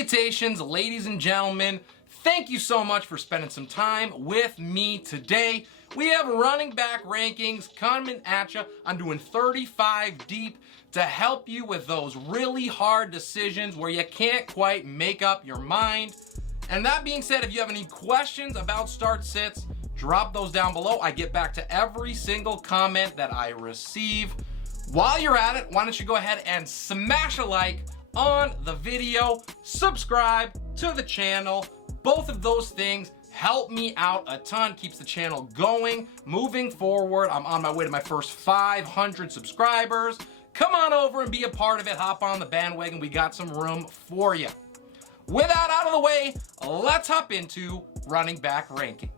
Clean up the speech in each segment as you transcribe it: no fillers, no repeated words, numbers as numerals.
Salutations, ladies and gentlemen. Thank you so much for spending some time with me today. We have running back rankings coming at you. I'm doing 35 deep to help you with those really hard decisions where you can't quite make up your mind. And that being said, if you have any questions about start sits, drop those down below. I get back to every single comment that I receive. While you're at it, why don't you go ahead and smash a like on the video, subscribe to the channel. Both of those things help me out a ton, keeps the channel going, moving forward. I'm on my way to my first 500 subscribers. Come on over and be a part of it. Hop on the bandwagon. We got some room for you. With that out of the way, let's hop into running back rankings.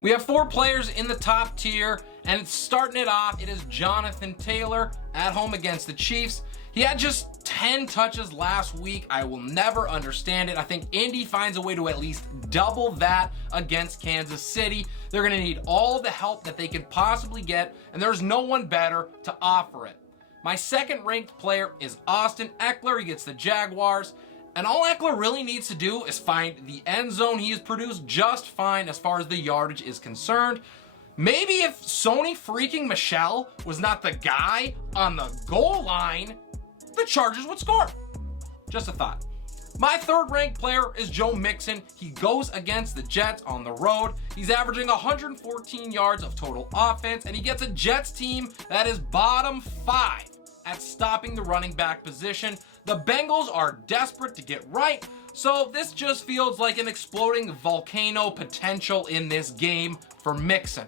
We have 4 players in the top tier, and starting it off, it is Jonathan Taylor at home against the Chiefs. He had just 10 touches last week. I will never understand it. I think Indy finds a way to at least double that against Kansas City. They're going to need all the help that they could possibly get, and there's no one better to offer it. My second ranked player is Austin Eckler. He gets the Jaguars. And all Eckler really needs to do is find the end zone. He has produced just fine as far as the yardage is concerned. Maybe if Sony freaking Michel was not the guy on the goal line, the Chargers would score. Just a thought. My third ranked player is Joe Mixon. He goes against the Jets on the road. He's averaging 114 yards of total offense, and he gets a Jets team that is bottom 5 at stopping the running back position. The Bengals are desperate to get right, so this just feels like an exploding volcano potential in this game for Mixon.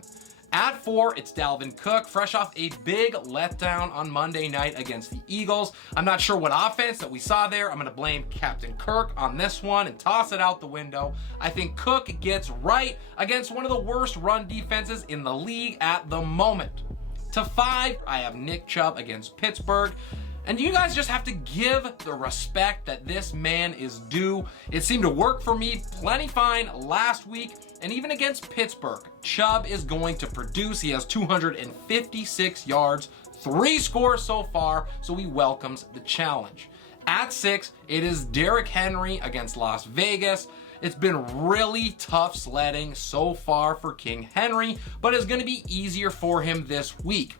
At 4, it's Dalvin Cook, fresh off a big letdown on Monday night against the Eagles. I'm not sure what offense that we saw there. I'm going to blame Captain Kirk on this one and toss it out the window. I think Cook gets right against one of the worst run defenses in the league at the moment. To 5, I have Nick Chubb against Pittsburgh. And you guys just have to give the respect that this man is due. It seemed to work for me plenty fine last week. And even against Pittsburgh, Chubb is going to produce. He has 256 yards, 3 scores so far, so he welcomes the challenge. At 6, it is Derrick Henry against Las Vegas. It's been really tough sledding so far for King Henry, but it's going to be easier for him this week.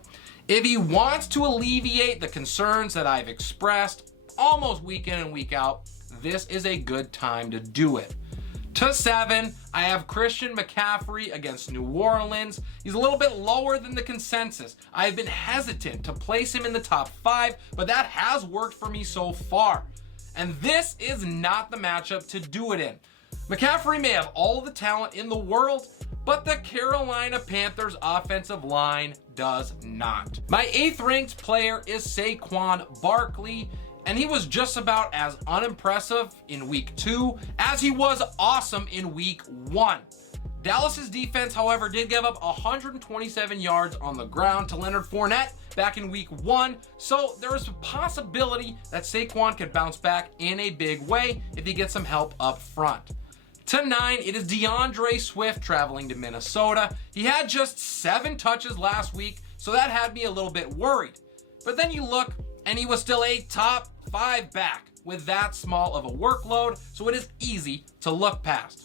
If he wants to alleviate the concerns that I've expressed almost week in and week out, this is a good time to do it. To 7, I have Christian McCaffrey against New Orleans. He's a little bit lower than the consensus. I've been hesitant to place him in the top 5, but that has worked for me so far. And this is not the matchup to do it in. McCaffrey may have all the talent in the world, but the Carolina Panthers offensive line does not. My 8th ranked player is Sequon Barkley, and he was just about as unimpressive in week 2 as he was awesome in week 1. Dallas's defense, however, did give up 127 yards on the ground to Leonard Fournette back in week 1, so there is a possibility that Saquon can bounce back in a big way if he gets some help up front. To 9, it is Deandre Swift traveling to Minnesota. He had just 7 touches last week, so that had me a little bit worried. But then you look, and he was still a top 5 back with that small of a workload, so it is easy to look past.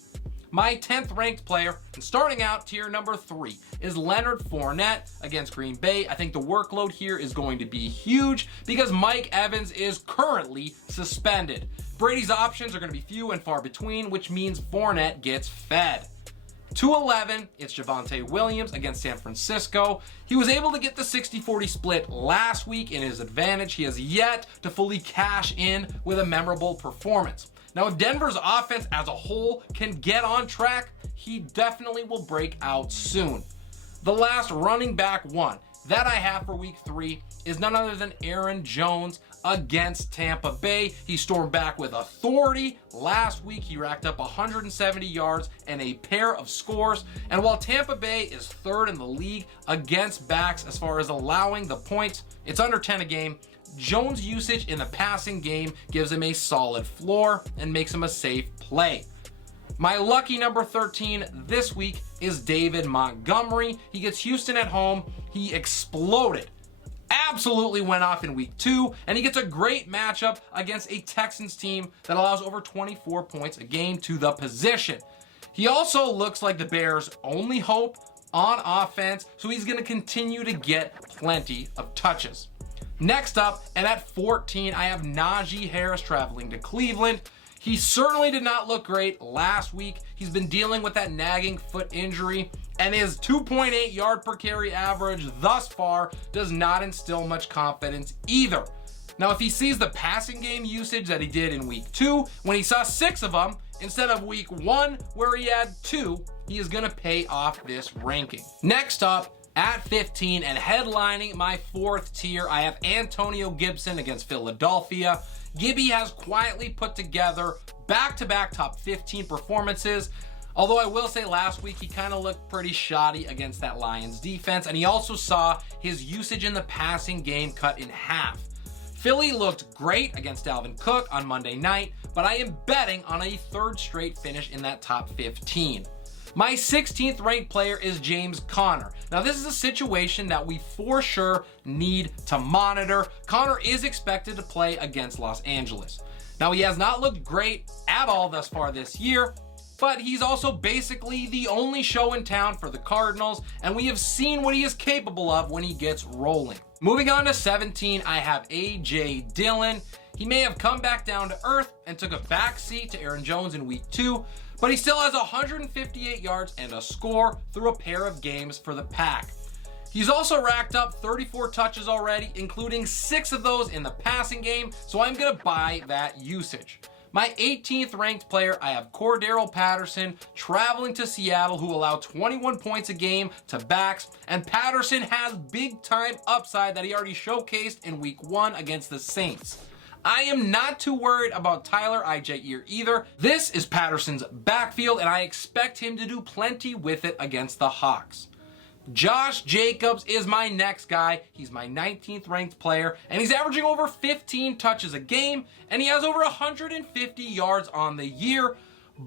My 10th ranked player, and starting out tier number 3, is Leonard Fournette against Green Bay. I think the workload here is going to be huge because Mike Evans is currently suspended. Brady's options are going to be few and far between, which means Fournette gets fed. To 11, it's Javonte Williams against San Francisco. He was able to get the 60-40 split last week in his advantage. He has yet to fully cash in with a memorable performance. Now, if Denver's offense as a whole can get on track, he definitely will break out soon. The last running back one that I have for week 3 is none other than Aaron Jones against Tampa Bay. He stormed back with authority last week. He racked up 170 yards and a pair of scores. And while Tampa Bay is 3rd in the league against backs as far as allowing the points, it's under 10 a game. Jones' usage in the passing game gives him a solid floor and makes him a safe play. My lucky number 13 this week is David Montgomery. He gets Houston at home. He exploded. Absolutely went off in week 2, and he gets a great matchup against a Texans team that allows over 24 points a game to the position. He also looks like the Bears' only hope on offense, so he's going to continue to get plenty of touches. Next up, and at 14, I have Naji Harris traveling to Cleveland. He certainly did not look great last week. He's been dealing with that nagging foot injury, and his 2.8 yard per carry average thus far does not instill much confidence either. Now, if he sees the passing game usage that he did in week 2, when he saw 6 of them, instead of week 1, where he had 2, he is going to pay off this ranking. Next up, at 15 and headlining my 4th tier, I have Antonio Gibson against Philadelphia. Gibby has quietly put together back-to-back top 15 performances. Although I will say last week he kind of looked pretty shoddy against that Lions defense, and he also saw his usage in the passing game cut in half. Philly looked great against Dalvin Cook on Monday night, but I am betting on a 3rd straight finish in that top 15. My 16th ranked player is James Conner. Now, this is a situation that we for sure need to monitor. Conner is expected to play against Los Angeles. Now, he has not looked great at all thus far this year, but he's also basically the only show in town for the Cardinals, and we have seen what he is capable of when he gets rolling. Moving on to 17, I have A.J. Dillon. He may have come back down to earth and took a backseat to Aaron Jones in week 2, but he still has 158 yards and a score through a pair of games for the Pack. He's also racked up 34 touches already, including 6 of those in the passing game, so I'm going to buy that usage. My 18th ranked player, I have Daryl Patterson traveling to Seattle, who allow 21 points a game to backs, and Patterson has big time upside that he already showcased in week 1 against the Saints. I am not too worried about Tyler Allgeier either. This is Patterson's backfield, and I expect him to do plenty with it against the Hawks. Josh Jacobs is my next guy. He's my 19th ranked player, and he's averaging over 15 touches a game, and he has over 150 yards on the year,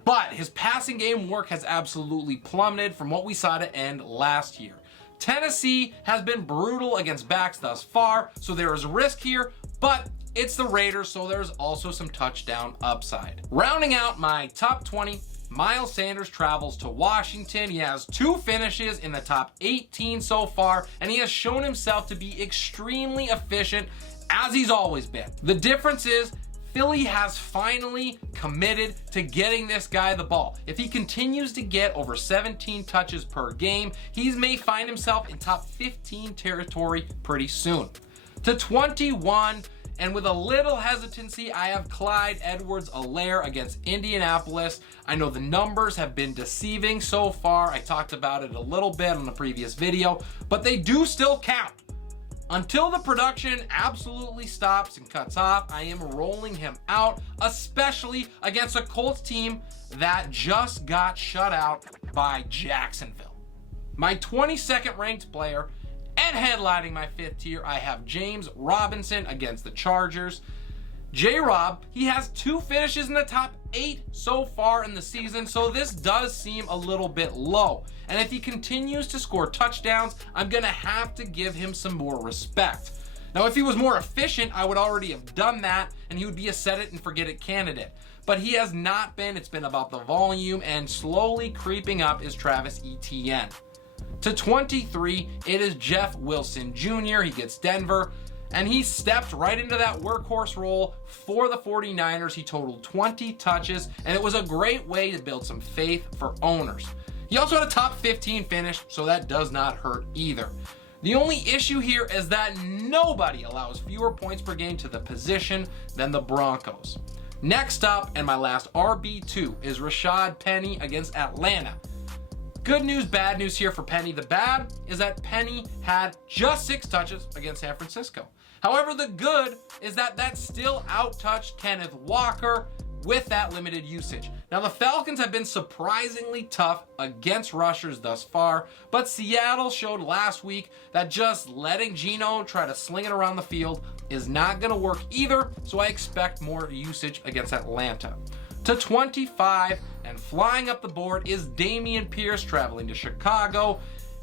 but his passing game work has absolutely plummeted from what we saw to end last year. Tennessee has been brutal against backs thus far, so there is risk here, but it's the Raiders, so there's also some touchdown upside. Rounding out my top 20, Miles Sanders travels to Washington. He has 2 finishes in the top 18 so far, and he has shown himself to be extremely efficient, as he's always been. The difference is Philly has finally committed to getting this guy the ball. If he continues to get over 17 touches per game, he may find himself in top 15 territory pretty soon. To 21, and with a little hesitancy, I have Clyde Edwards-Helaire against Indianapolis. I know the numbers have been deceiving so far. I talked about it a little bit on the previous video, but they do still count. Until the production absolutely stops and cuts off, I am rolling him out, especially against a Colts team that just got shut out by Jacksonville. My 22nd ranked player, and headlining my 5th tier, I have James Robinson against the Chargers. J-Rob, he has 2 finishes in the top 8 so far in the season, so this does seem a little bit low. And if he continues to score touchdowns, I'm going to have to give him some more respect. Now, if he was more efficient, I would already have done that, and he would be a set-it-and-forget-it candidate. But he has not been. It's been about the volume, and slowly creeping up is Travis Etienne. To 23, it is Jeff Wilson Jr. He gets Denver, and he stepped right into that workhorse role for the 49ers. He totaled 20 touches, and it was a great way to build some faith for owners. He also had a top 15 finish, so that does not hurt either. The only issue here is that nobody allows fewer points per game to the position than the Broncos. Next up, and my last RB2, is Rashad Penny against Atlanta. Good news, bad news here for Penny. The bad is that Penny had just 6 touches against San Francisco. However, the good is that still out-touched Kenneth Walker with that limited usage. Now, the Falcons have been surprisingly tough against rushers thus far, but Seattle showed last week that just letting Geno try to sling it around the field is not going to work either, so I expect more usage against Atlanta. To 25 and flying up the board is Damien Pierce traveling to Chicago.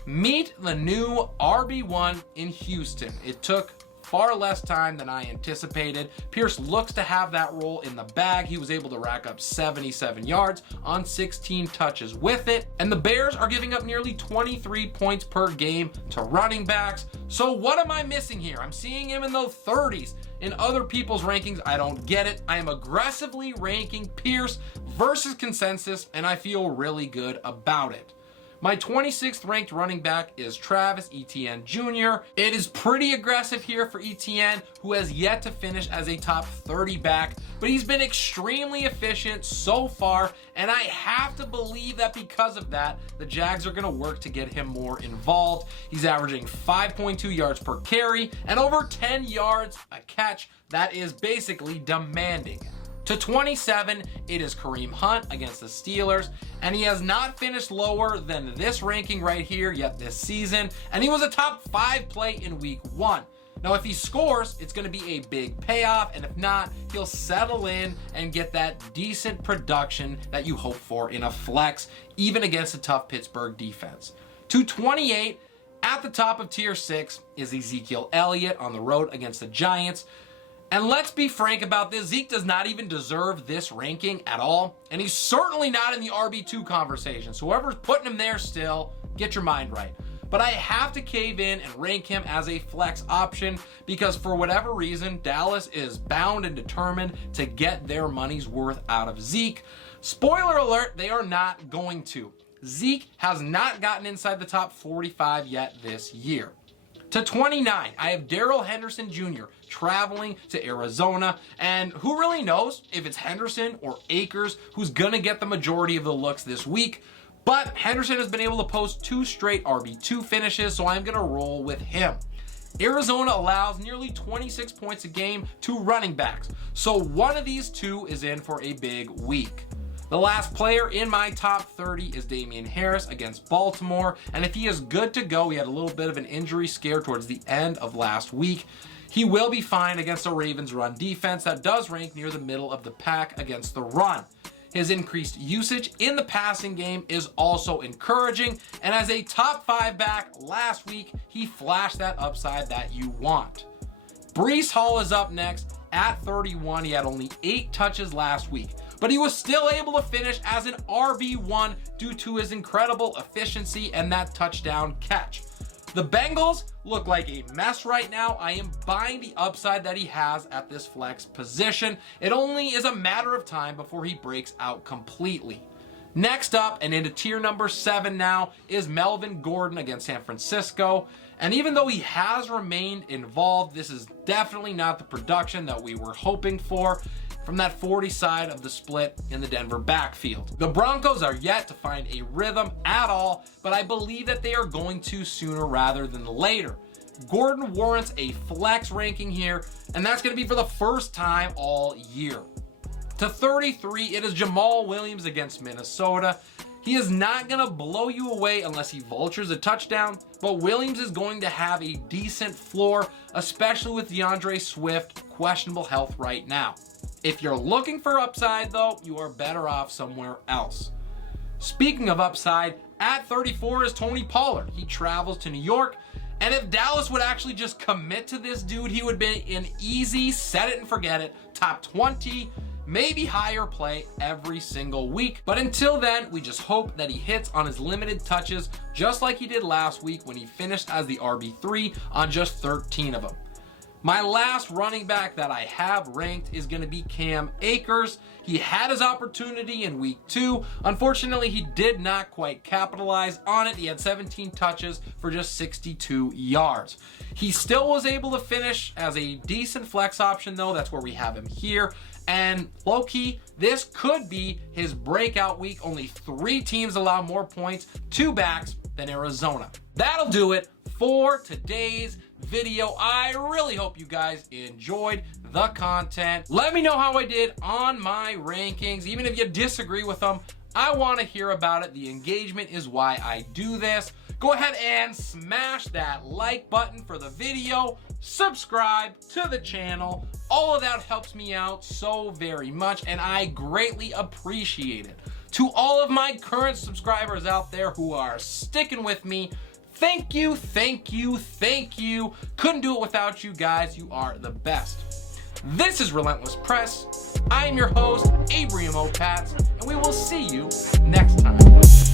Meet the new RB1 in Houston. It took far less time than I anticipated. Pierce looks to have that role in the bag. He was able to rack up 77 yards on 16 touches with it. And the Bears are giving up nearly 23 points per game to running backs. So what am I missing here? I'm seeing him in the 30s. In other people's rankings, I don't get it. I am aggressively ranking Pierce versus consensus, and I feel really good about it. My 26th ranked running back is Travis Etn Jr. It is pretty aggressive here for Etn, who has yet to finish as a top 30 back, but he's been extremely efficient so far, and I have to believe that because of that, the Jags are going to work to get him more involved. He's averaging 5.2 yards per carry and over 10 yards a catch. That is basically demanding. To 27, it is Kareem Hunt against the Steelers, and he has not finished lower than this ranking right here yet this season, and he was a top 5 play in week 1. Now, if he scores, it's going to be a big payoff, and if not, he'll settle in and get that decent production that you hope for in a flex, even against a tough Pittsburgh defense. To 28, at the top of tier 6 is Ezekiel Elliott on the road against the Giants. And let's be frank about this, Zeke does not even deserve this ranking at all, and he's certainly not in the RB2 conversation. So whoever's putting him there still, get your mind right. But I have to cave in and rank him as a flex option because for whatever reason, Dallas is bound and determined to get their money's worth out of Zeke. Spoiler alert, they are not going to. Zeke has not gotten inside the top 45 yet this year. To 29, I have Daryl Henderson Jr. traveling to Arizona, and who really knows if it's Henderson or Akers who's gonna get the majority of the looks this week, but Henderson has been able to post 2 straight RB2 finishes, so I'm gonna roll with him. Arizona allows nearly 26 points a game to running backs, so one of these two is in for a big week. The last player in my top 30 is Damien Harris against Baltimore, and if he is good to go, he had a little bit of an injury scare towards the end of last week, he will be fine against a Ravens run defense that does rank near the middle of the pack against the run. His increased usage in the passing game is also encouraging, and as a top 5 back last week, he flashed that upside that you want. Breece Hall is up next at 31. He had only 8 touches last week, but he was still able to finish as an RB1 due to his incredible efficiency and that touchdown catch. The Bengals look like a mess right now. I am buying the upside that he has at this flex position. It only is a matter of time before he breaks out completely. Next up, and into tier number 7 now, is Melvin Gordon against San Francisco. And even though he has remained involved, this is definitely not the production that we were hoping for from that 40 side of the split in the Denver backfield. The Broncos are yet to find a rhythm at all, but I believe that they are going to sooner rather than later. Gordon warrants a flex ranking here, and that's going to be for the first time all year. To 33, it is Jamal Williams against Minnesota. He is not going to blow you away unless he vultures a touchdown, but Williams is going to have a decent floor, especially with Deandre Swift questionable health right now. If you're looking for upside, though, you are better off somewhere else. Speaking of upside, at 34 is Tony Pollard. He travels to New York, and if Dallas would actually just commit to this dude, he would be an easy set it and forget it, top 20, maybe higher play every single week. But until then, we just hope that he hits on his limited touches, just like he did last week when he finished as the RB3 on just 13 of them. My last running back that I have ranked is going to be Cam Akers. He had his opportunity in week 2. Unfortunately, he did not quite capitalize on it. He had 17 touches for just 62 yards. He still was able to finish as a decent flex option, though. That's where we have him here. And low-key, this could be his breakout week. Only 3 teams allow more points to backs than Arizona. That'll do it for today's video. I really hope you guys enjoyed the content. Let me know how I did on my rankings. Even if you disagree with them, I want to hear about it. The engagement is why I do this. Go ahead and smash that like button for the video. subscribe to the channel. All of that helps me out so very much, and I greatly appreciate it. To all of my current subscribers out there who are sticking with me, thank you, thank you, thank you. Couldn't do it without you guys. You are the best. This is Relentless Press. I am your host, Abriam Opats, and we will see you next time.